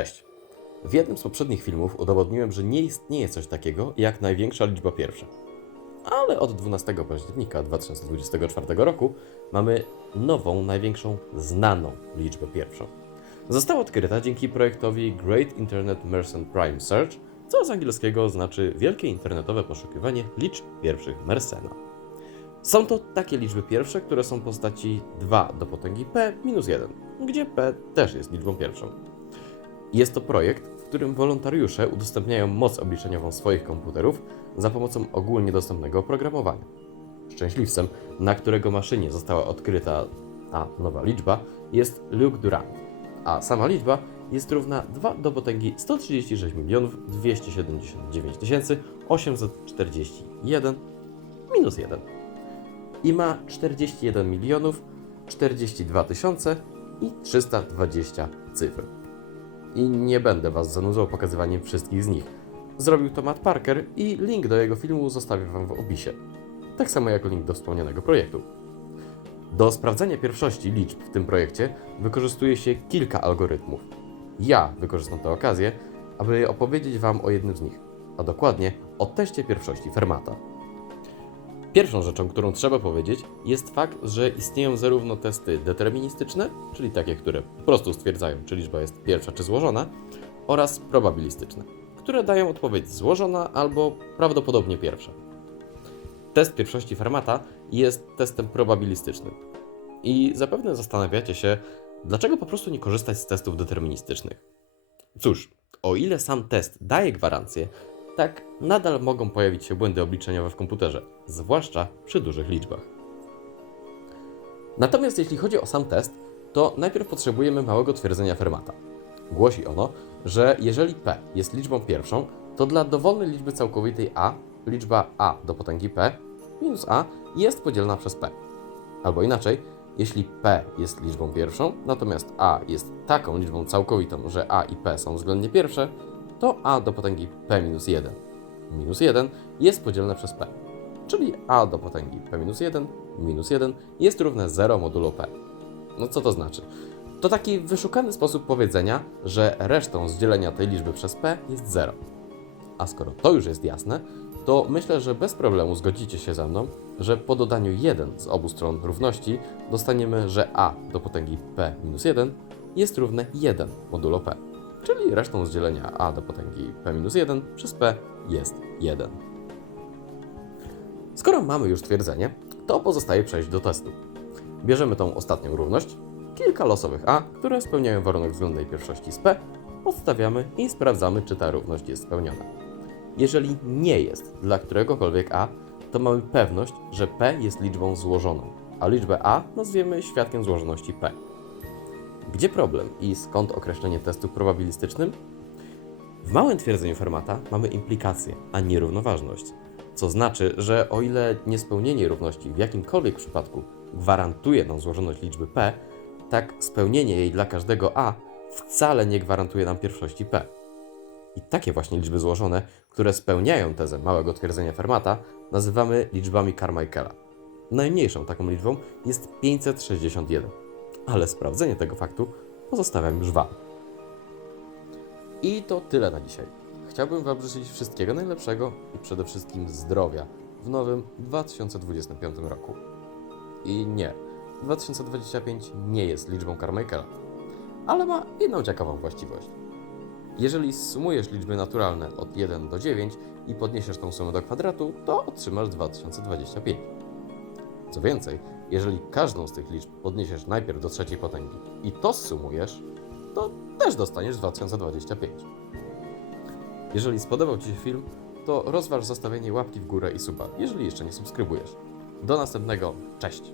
Cześć. W jednym z poprzednich filmów udowodniłem, że nie istnieje coś takiego jak największa liczba pierwsza. Ale od 12 października 2024 roku mamy nową, największą znaną liczbę pierwszą. Została odkryta dzięki projektowi Great Internet Mersenne Prime Search, co z angielskiego znaczy wielkie internetowe poszukiwanie liczb pierwszych Mersena. Są to takie liczby pierwsze, które są w postaci 2 do potęgi p minus 1, gdzie p też jest liczbą pierwszą. Jest to projekt, w którym wolontariusze udostępniają moc obliczeniową swoich komputerów za pomocą ogólnie dostępnego oprogramowania. Szczęśliwcem, na którego maszynie została odkryta ta nowa liczba, jest Luke Durant, a sama liczba jest równa 2 do potęgi 136 milionów 279 841 minus 1 i ma 41 milionów 42 tysiące i 320 cyfr. I nie będę Was zanudzał pokazywaniem wszystkich z nich. Zrobił to Matt Parker i link do jego filmu zostawię Wam w opisie. Tak samo jak link do wspomnianego projektu. Do sprawdzenia pierwszości liczb w tym projekcie wykorzystuje się kilka algorytmów. Ja wykorzystam tę okazję, aby opowiedzieć Wam o jednym z nich, a dokładnie o teście pierwszości Fermata. Pierwszą rzeczą, którą trzeba powiedzieć, jest fakt, że istnieją zarówno testy deterministyczne, czyli takie, które po prostu stwierdzają, czy liczba jest pierwsza czy złożona, oraz probabilistyczne, które dają odpowiedź złożona albo prawdopodobnie pierwsza. Test pierwszości Fermata jest testem probabilistycznym. I zapewne zastanawiacie się, dlaczego po prostu nie korzystać z testów deterministycznych. Cóż, o ile sam test daje gwarancję, tak nadal mogą pojawić się błędy obliczeniowe w komputerze, zwłaszcza przy dużych liczbach. Natomiast jeśli chodzi o sam test, to najpierw potrzebujemy małego twierdzenia Fermata. Głosi ono, że jeżeli p jest liczbą pierwszą, to dla dowolnej liczby całkowitej a liczba a do potęgi p minus a jest podzielna przez p. Albo inaczej, jeśli p jest liczbą pierwszą, natomiast a jest taką liczbą całkowitą, że a i p są względnie pierwsze, to a do potęgi p minus 1 minus 1 jest podzielne przez p. Czyli a do potęgi p minus 1 minus 1 jest równe 0 modulo p. No co to znaczy? To taki wyszukany sposób powiedzenia, że resztą z dzielenia tej liczby przez p jest 0. A skoro to już jest jasne, to myślę, że bez problemu zgodzicie się ze mną, że po dodaniu 1 z obu stron równości dostaniemy, że a do potęgi p minus 1 jest równe 1 modulo p, czyli resztą z dzielenia a do potęgi p minus 1 przez p jest 1. Skoro mamy już twierdzenie, to pozostaje przejść do testu. Bierzemy tą ostatnią równość, kilka losowych a, które spełniają warunek względnej pierwszości z p, podstawiamy i sprawdzamy, czy ta równość jest spełniona. Jeżeli nie jest dla któregokolwiek a, to mamy pewność, że p jest liczbą złożoną, a liczbę a nazwiemy świadkiem złożoności p. Gdzie problem i skąd określenie testu probabilistycznym? W małym twierdzeniu Fermata mamy implikację, a nie równoważność. Co znaczy, że o ile niespełnienie równości w jakimkolwiek przypadku gwarantuje nam złożoność liczby p, tak spełnienie jej dla każdego a wcale nie gwarantuje nam pierwszości p. I takie właśnie liczby złożone, które spełniają tezę małego twierdzenia Fermata, nazywamy liczbami Carmichaela. Najmniejszą taką liczbą jest 561, ale sprawdzenie tego faktu pozostawiam już Wam. I to tyle na dzisiaj. Chciałbym Wam życzyć wszystkiego najlepszego i przede wszystkim zdrowia w nowym 2025 roku. I nie, 2025 nie jest liczbą Carmichaela, ale ma jedną ciekawą właściwość. Jeżeli sumujesz liczby naturalne od 1 do 9 i podniesiesz tą sumę do kwadratu, to otrzymasz 2025. Co więcej, jeżeli każdą z tych liczb podniesiesz najpierw do trzeciej potęgi i to zsumujesz, to też dostaniesz 2025. Jeżeli spodobał Ci się film, to rozważ zostawienie łapki w górę i suba, jeżeli jeszcze nie subskrybujesz. Do następnego, cześć!